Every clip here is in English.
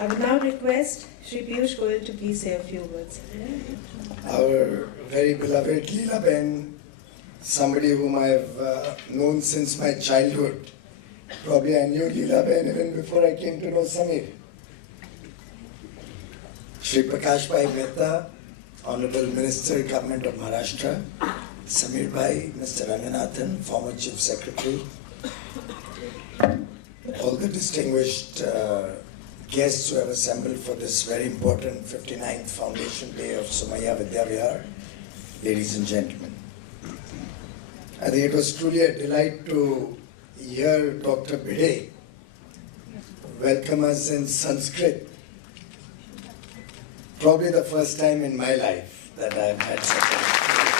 I would now request Shri Piyush Goyal to please say a few words. Our very beloved Leela Ben, somebody whom I've known since my childhood. Probably I knew Leela Ben even before I came to know Samir. Shri Prakash Bhai Mehta, Honorable Minister, Government of Maharashtra. Samir Bhai, Mr. Ranganathan, former Chief Secretary. All the distinguished guests who have assembled for this very important 59th Foundation Day of Somaiya Vidyavihar, ladies and gentlemen. I think it was truly a delight to hear Dr. Bhide welcome us in Sanskrit. Probably the first time in my life that I've had such an experience.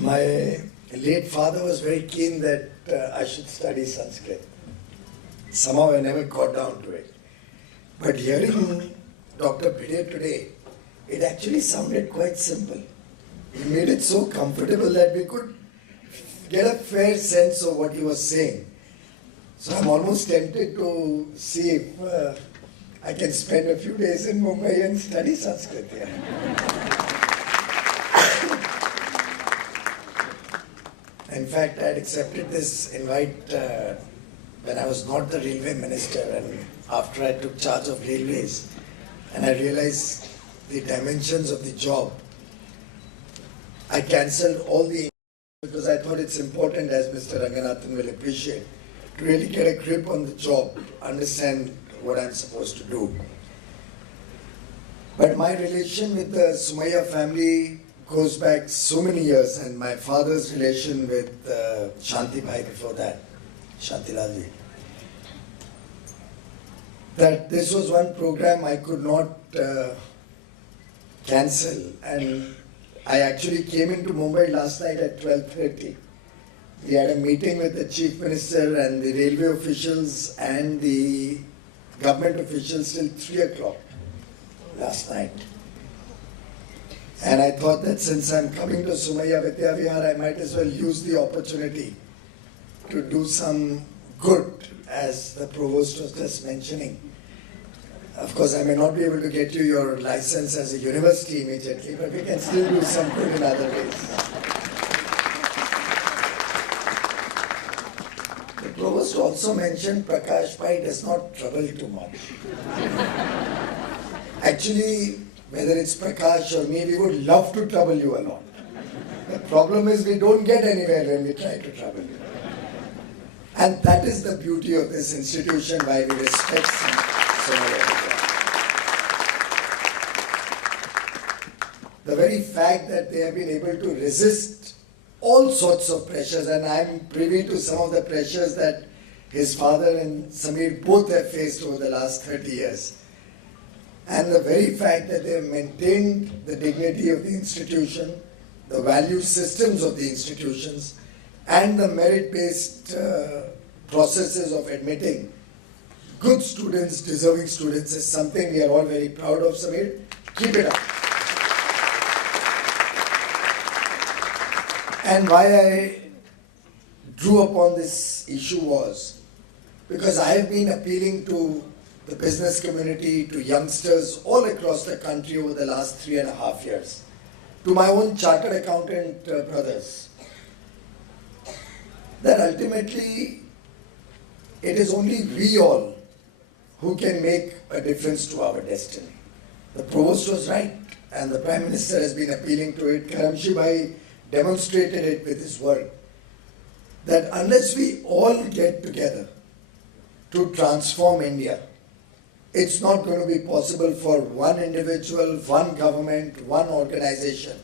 My late father was very keen that I should study Sanskrit. Somehow I never got down to it. But hearing Dr. Bhide today, it actually sounded quite simple. He made it so comfortable that we could get a fair sense of what he was saying. So I'm almost tempted to see if I can spend a few days in Mumbai and study Sanskrit here. In fact, I had accepted this invite when I was not the railway minister and after I took charge of railways and I realized the dimensions of the job. I cancelled all the because I thought it's important, as Mr. Ranganathan will appreciate, to really get a grip on the job, understand what I'm supposed to do. But my relation with the Somaiya family goes back so many years, and my father's relation with Shanti Bhai before that, Shanti Lalji, that this was one program I could not cancel, and I actually came into Mumbai last night at 12:30. We had a meeting with the Chief Minister and the railway officials and the government officials till 3 o'clock last night. And I thought that since I'm coming to Somaiya Vidyavihar, I might as well use the opportunity to do some good, as the Provost was just mentioning. Of course, I may not be able to get you your license as a university immediately, but we can still do some good in other ways. The Provost also mentioned Prakash Bhai does not trouble too much. Actually, whether it's Prakash or me, we would love to trouble you a lot. The problem is we don't get anywhere when we try to trouble you. And that is the beauty of this institution, why we respect so much. The very fact that they have been able to resist all sorts of pressures, and I'm privy to some of the pressures that his father and Samir both have faced over the last 30 years. And the very fact that they have maintained the dignity of the institution, the value systems of the institutions, and the merit-based processes of admitting good students, deserving students, is something we are all very proud of, Samir. Keep it up. And why I drew upon this issue was because I have been appealing to the business community, to youngsters all across the country over the last 3.5 years, to my own chartered accountant brothers, that ultimately it is only we all who can make a difference to our destiny. The Provost was right, and the Prime Minister has been appealing to it. Karamshi Bhai demonstrated it with his work, that unless we all get together to transform India, it's not going to be possible for one individual, one government, one organization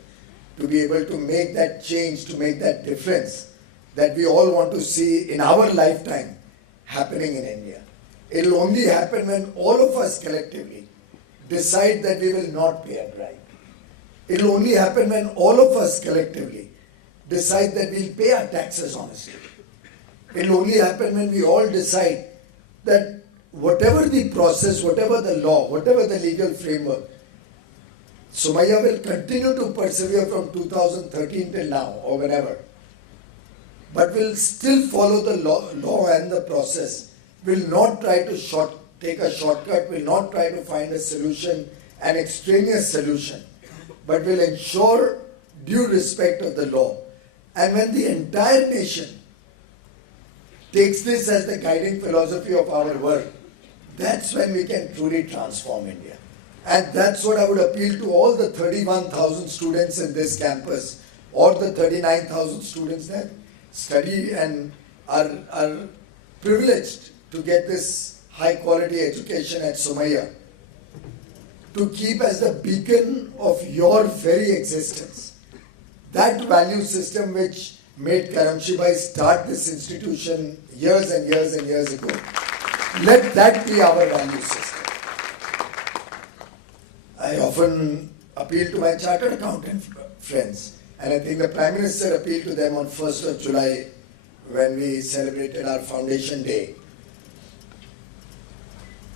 to be able to make that change, to make that difference that we all want to see in our lifetime happening in India. It will only happen when all of us collectively decide that we will not pay a bribe. It will only happen when all of us collectively decide that we'll pay our taxes honestly. It will only happen when we all decide that whatever the process, whatever the law, whatever the legal framework, Somaiya will continue to persevere from 2013 till now or whenever. but will still follow the law and the process, will not try to take a shortcut, will not try to find a solution, an extraneous solution, but will ensure due respect of the law. And when the entire nation takes this as the guiding philosophy of our work, that's when we can truly transform India. And that's what I would appeal to all the 31,000 students in this campus, or the 39,000 students that study and are privileged to get this high quality education at Sumaya, to keep as the beacon of your very existence that value system which made Karamshibai start this institution years and years and years ago. Let that be our value system. I often appeal to my chartered accountant friends, and I think the Prime Minister appealed to them on 1st of July when we celebrated our Foundation Day,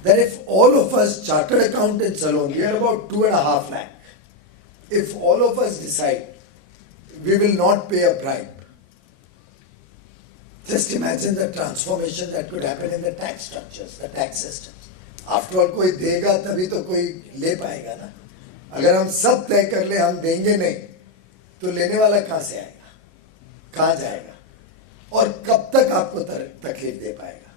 that if all of us chartered accountants alone, we are about 2.5 lakh, if all of us decide we will not pay a bribe, just imagine the transformation that could happen in the tax structures, the tax systems. After all, कोई देगा तभी तो कोई ले पाएगा ना. अगर हम सब तय कर ले हम देंगे नहीं, तो लेने वाला कहाँ से आएगा, कहाँ जाएगा, और कब तक आपको तकलीफ दे पाएगा.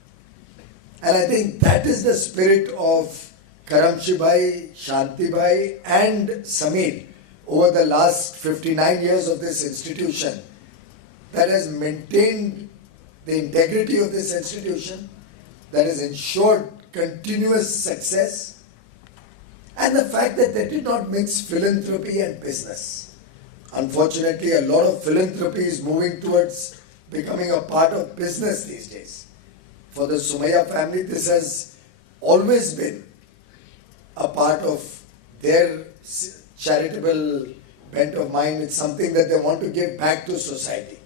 And I think that is the spirit of Karamshibai, Shantibai and Samir over the last 59 years of this institution, that has maintained the integrity of this institution, that has ensured continuous success, and the fact that they did not mix philanthropy and business. Unfortunately, a lot of philanthropy is moving towards becoming a part of business these days. For the Sumaya family, this has always been a part of their charitable bent of mind. It's something that they want to give back to society.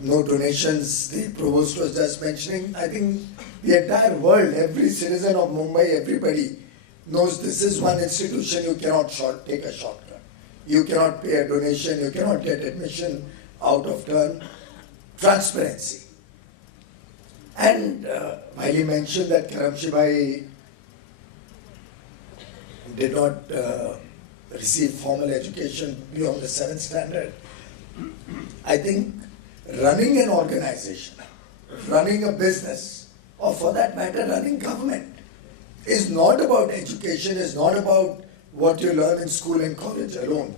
No donations, the provost was just mentioning. I think the entire world, every citizen of Mumbai, everybody knows this is one institution you cannot take a shortcut. You cannot pay a donation, you cannot get admission out of turn. Transparency. And while he mentioned that Karamshibai did not receive formal education beyond the 7th standard, I think running an organization, running a business, or for that matter running government, is not about education, is not about what you learn in school and college alone.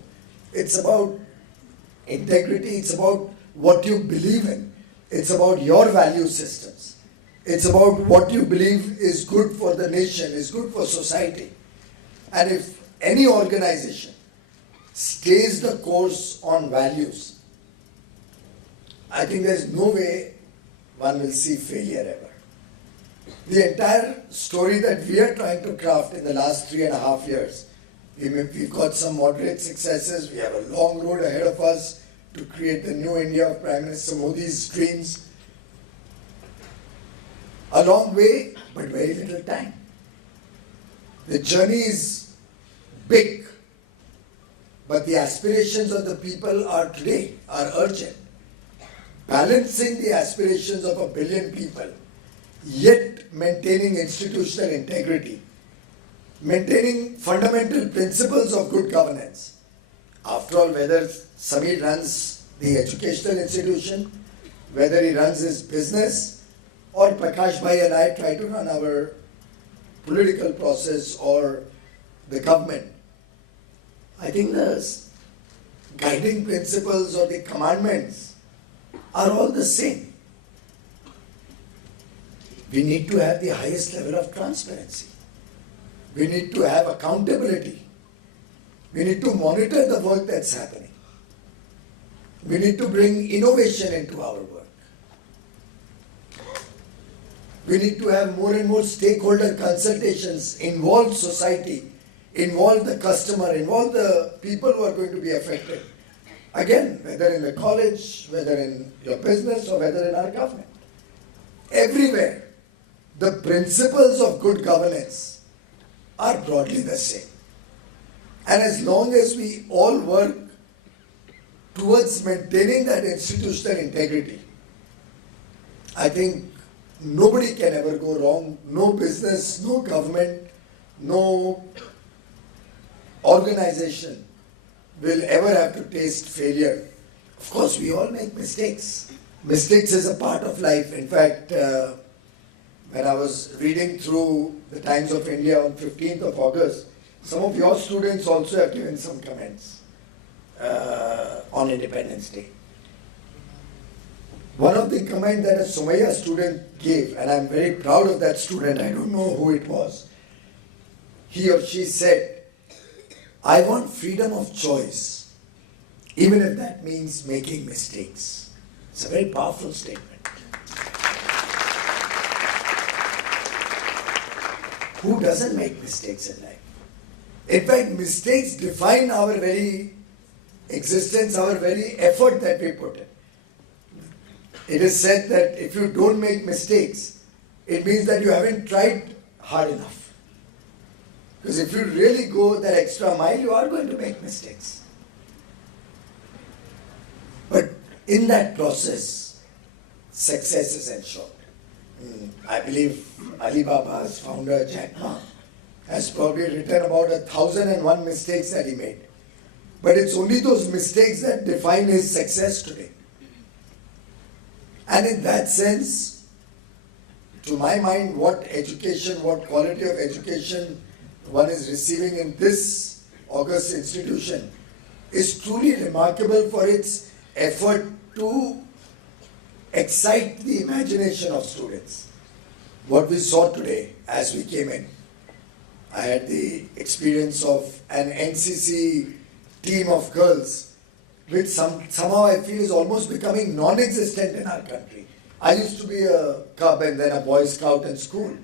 It's about integrity, it's about what you believe in, it's about your value systems, it's about what you believe is good for the nation, is good for society. And if any organization stays the course on values, I think there's no way one will see failure ever. The entire story that we are trying to craft in the last 3.5 years, we've got some moderate successes, we have a long road ahead of us to create the new India of Prime Minister Modi's dreams. A long way, but very little time. The journey is big, but the aspirations of the people are today, are urgent. Balancing the aspirations of 1 billion people, yet maintaining institutional integrity, maintaining fundamental principles of good governance. After all, whether Samir runs the educational institution, whether he runs his business, or Prakash Bhai and I try to run our political process or the government, I think the guiding principles or the commandments are all the same. We need to have the highest level of transparency. We need to have accountability. We need to monitor the work that's happening. We need to bring innovation into our work. We need to have more and more stakeholder consultations, involve society, involve the customer, involve the people who are going to be affected. Again, whether in the college, whether in your business, or whether in our government. Everywhere, the principles of good governance are broadly the same. And as long as we all work towards maintaining that institutional integrity, I think nobody can ever go wrong. No business, no government, no organization will ever have to taste failure. Of course, we all make mistakes. Mistakes is a part of life. In fact, when I was reading through the Times of India on 15th of August, some of your students also have given some comments on Independence Day. One of the comments that a Somaiya student gave, and I'm very proud of that student, I don't know who it was, he or she said, I want freedom of choice, even if that means making mistakes. It's a very powerful statement. Who doesn't make mistakes in life? In fact, mistakes define our very existence, our very effort that we put in. It is said that if you don't make mistakes, it means that you haven't tried hard enough. Because if you really go that extra mile, you are going to make mistakes. But in that process, success is ensured. I believe Alibaba's founder, Jack Ma, has probably written about 1,001 mistakes that he made. But it's only those mistakes that define his success today. And in that sense, to my mind, what education, what quality of education one is receiving in this august institution is truly remarkable for its effort to excite the imagination of students. What we saw today as we came in, I had the experience of an NCC team of girls, which somehow I feel is almost becoming non-existent in our country. I used to be a cub and then a Boy Scout in school.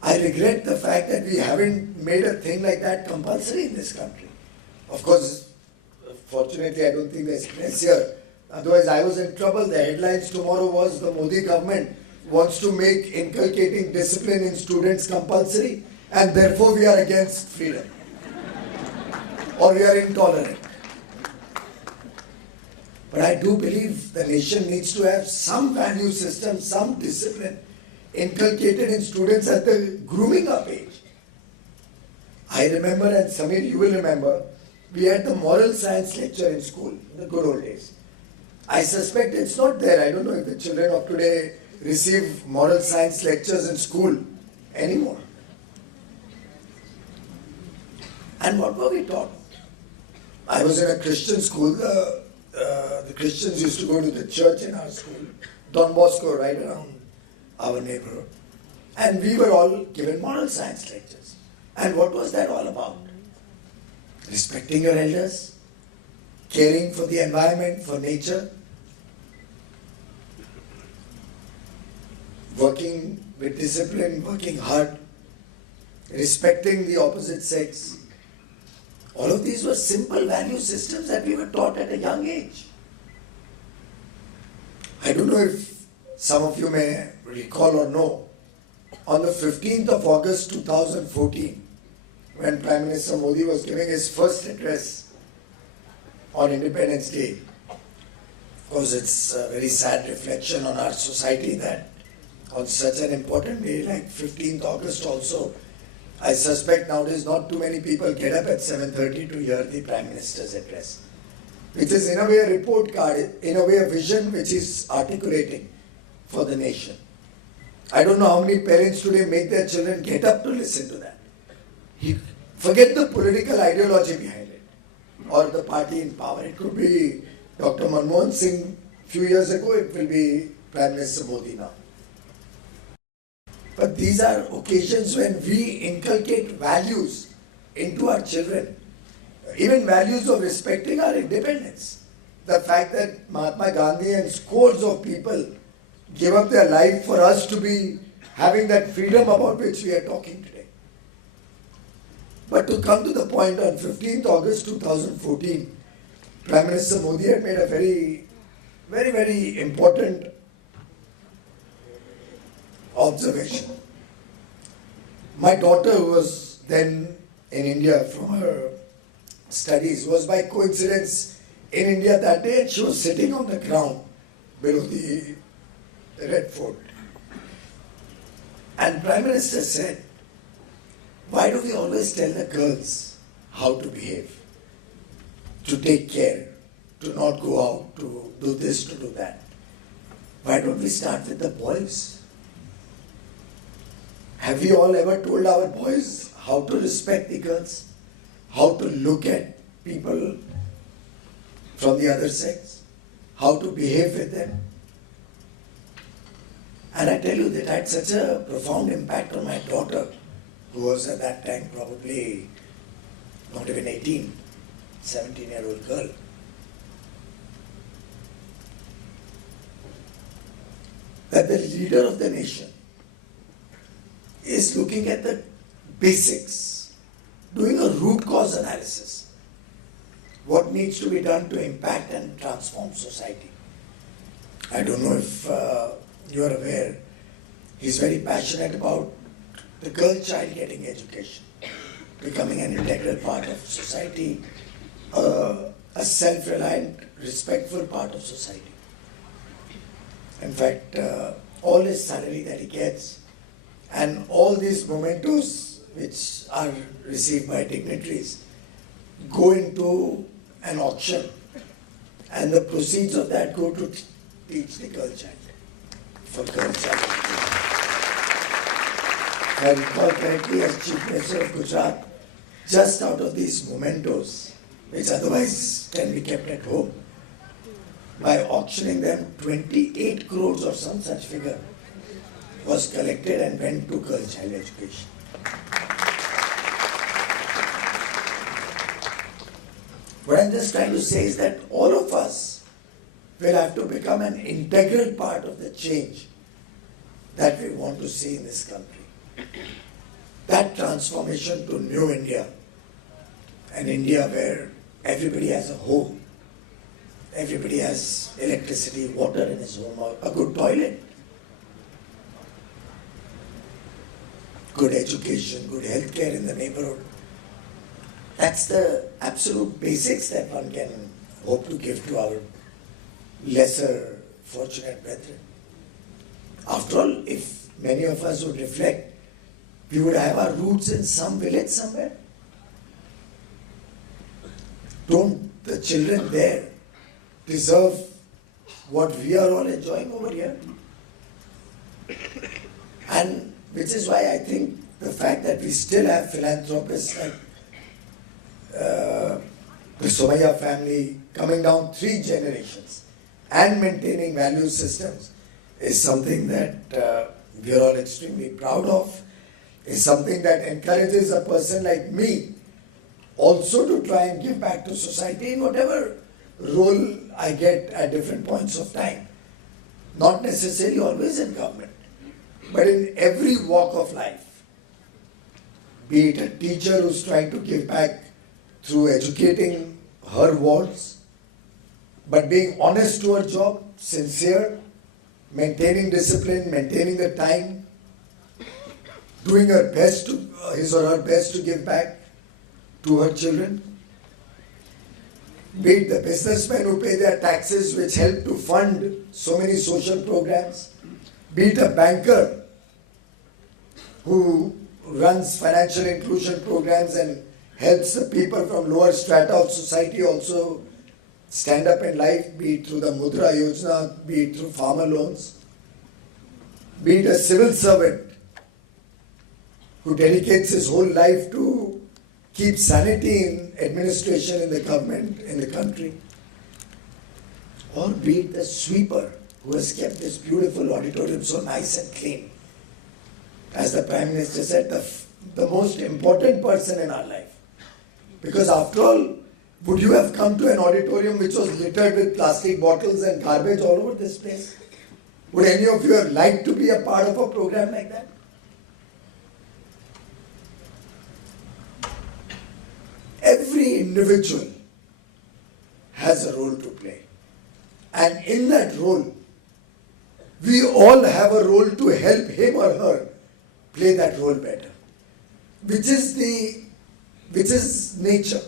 I regret the fact that we haven't made a thing like that compulsory in this country. Of course, fortunately I don't think there's press here. Otherwise I was in trouble. The headlines tomorrow was the Modi government wants to make inculcating discipline in students compulsory and therefore we are against freedom. Or we are intolerant. But I do believe the nation needs to have some value system, some discipline inculcated in students at the grooming up age. I remember, and Samir, you will remember, we had the moral science lecture in school in the good old days. I suspect it's not there. I don't know if the children of today receive moral science lectures in school anymore. And what were we taught? I was in a Christian school. The Christians used to go to the church in our school, Don Bosco, right around our neighborhood. And we were all given moral science lectures. And what was that all about? Respecting your elders, caring for the environment, for nature, working with discipline, working hard, respecting the opposite sex. All of these were simple value systems that we were taught at a young age. I don't know if some of you may recall or know, on the 15th of August 2014, when Prime Minister Modi was giving his first address on Independence Day, of course it's a very sad reflection on our society that on such an important day like 15th August also, I suspect nowadays not too many people get up at 7:30 to hear the Prime Minister's address, which is in a way a report card, in a way a vision which is articulating for the nation. I don't know how many parents today make their children get up to listen to that. Forget the political ideology behind it or the party in power. It could be Dr. Manmohan Singh a few years ago, it will be Prime Minister Modi now. But these are occasions when we inculcate values into our children, even values of respecting our independence. The fact that Mahatma Gandhi and scores of people gave up their life for us to be having that freedom about which we are talking today. But to come to the point, on 15th August 2014, Prime Minister Modi had made a very important observation. My daughter, who was then in India from her studies, was by coincidence in India that day, and she was sitting on the ground below the Red Fort. And Prime Minister said, why do we always tell the girls how to behave, to take care, to not go out, to do this, to do that? Why don't we start with the boys? Have we all ever told our boys how to respect the girls? How to look at people from the other sex? How to behave with them? And I tell you, that had such a profound impact on my daughter, who was at that time probably not even 18, 17-year-old girl. That the leader of the nation is looking at the basics, doing a root cause analysis. What needs to be done to impact and transform society? I don't know if you are aware, he's very passionate about the girl child getting education, becoming an integral part of society, a self-reliant, respectful part of society. In fact, all his salary that he gets and all these mementos which are received by dignitaries go into an auction, and the proceeds of that go to teach the girl child, for girl child. If I recall correctly, as Chief Minister of Gujarat, just out of these mementos, which otherwise can be kept at home, by auctioning them, 28 crores or some such figure was collected and went to girl child education. What I'm just trying to say is that all of us will have to become an integral part of the change that we want to see in this country. That transformation to new India, an India where everybody has a home, everybody has electricity, water in his home, or a good toilet, good education, good healthcare in the neighborhood. That's the absolute basics that one can hope to give to our lesser fortunate brethren. After all, if many of us would reflect, we would have our roots in some village somewhere. Don't the children there deserve what we are all enjoying over here? And which is why I think the fact that we still have philanthropists like the Somaiya family coming down 3 generations and maintaining value systems is something that we are all extremely proud of, is something that encourages a person like me also to try and give back to society in whatever role I get at different points of time. Not necessarily always in government, but in every walk of life. Be it a teacher who's trying to give back through educating her wards, but being honest to her job, sincere, maintaining discipline, maintaining the time, doing her best to, his or her best to give back to her children. Be it the businessmen who pay their taxes, which help to fund so many social programs. Be it a banker who runs financial inclusion programs and helps the people from lower strata of society also stand up in life, be it through the Mudra Yojana, be it through farmer loans. Be it a civil servant who dedicates his whole life to keep sanity in administration in the government, in the country. Or be it the sweeper who has kept this beautiful auditorium so nice and clean. As the Prime Minister said, the most important person in our life. Because after all, would you have come to an auditorium which was littered with plastic bottles and garbage all over this place? Would any of you have liked to be a part of a program like that? Every individual has a role to play. And in that role, we all have a role to help him or her play that role better. Which is nature.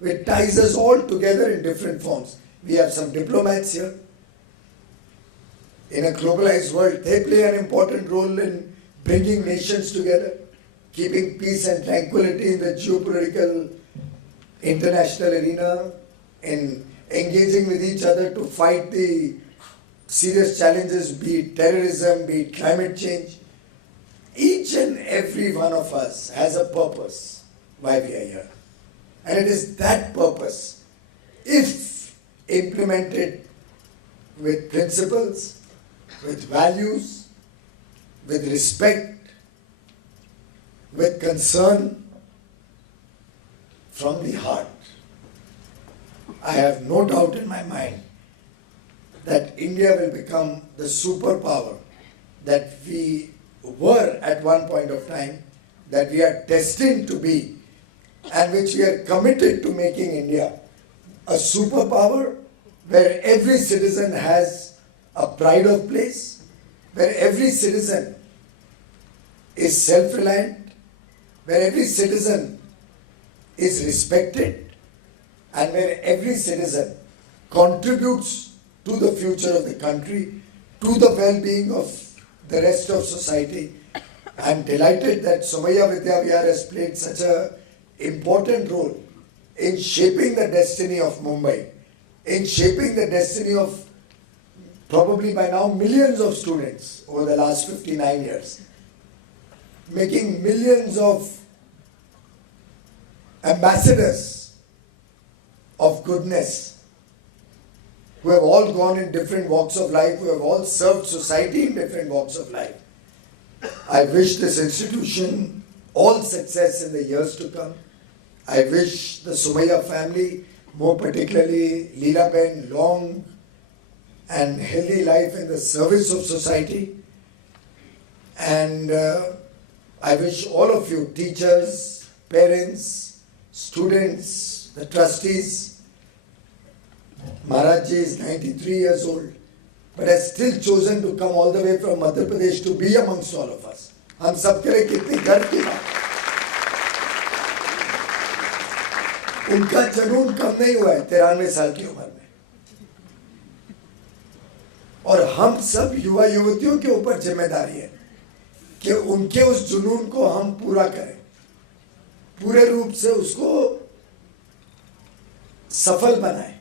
It ties us all together in different forms. We have some diplomats here. In a globalized world, they play an important role in bringing nations together, keeping peace and tranquility in the geopolitical international arena, in engaging with each other to fight the serious challenges, be it terrorism, be it climate change. Each and every one of us has a purpose why we are here. And it is that purpose, if implemented with principles, with values, with respect, with concern from the heart. I have no doubt in my mind that India will become the superpower that we were at one point of time, that we are destined to be, and which we are committed to making India a superpower where every citizen has a pride of place, where every citizen is self-reliant, where every citizen is respected, and where every citizen contributes to the future of the country, to the well-being of the rest of society. I am delighted that Somaiya Vidya Vihar has played such an important role in shaping the destiny of Mumbai, in shaping the destiny of probably by now millions of students over the last 59 years, making millions of ambassadors of goodness who have all gone in different walks of life, who have all served society in different walks of life. I wish this institution all success in the years to come. I wish the Somaiya family, more particularly Leela Ben, long and healthy life in the service of society. And I wish all of you, teachers, parents, students, the trustees. Maharaj ji is 93 years old, but has still chosen to come all the way from Madhya Pradesh to be amongst all of us. हम सब के लिए कितनी गर्व की बात। उनका जुनून कम नहीं हुआ है 93 साल की उम्र में, और हम सब युवा युवतियों के ऊपर जिम्मेदारी है कि उनके उस जुनून को हम पूरा करें, पूरे रूप से उसको सफल बनाएं।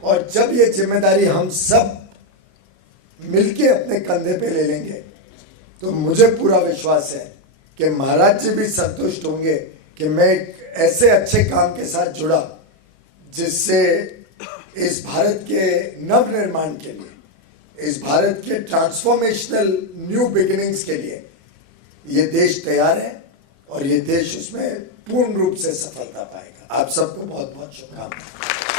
और जब ये जिम्मेदारी हम सब मिलके अपने कंधे पे ले लेंगे, तो मुझे पूरा विश्वास है कि महाराज जी भी संतुष्ट होंगे कि मैं एक ऐसे अच्छे काम के साथ जुड़ा जिससे इस भारत के नव निर्माण के लिए, इस भारत के ट्रांसफॉर्मेशनल न्यू बिगिनिंग्स के लिए ये देश तैयार है और ये देश उसमें पूर्ण रूप से सफलता पाएगा। आप सबको बहुत बहुत शुभकामनाएं।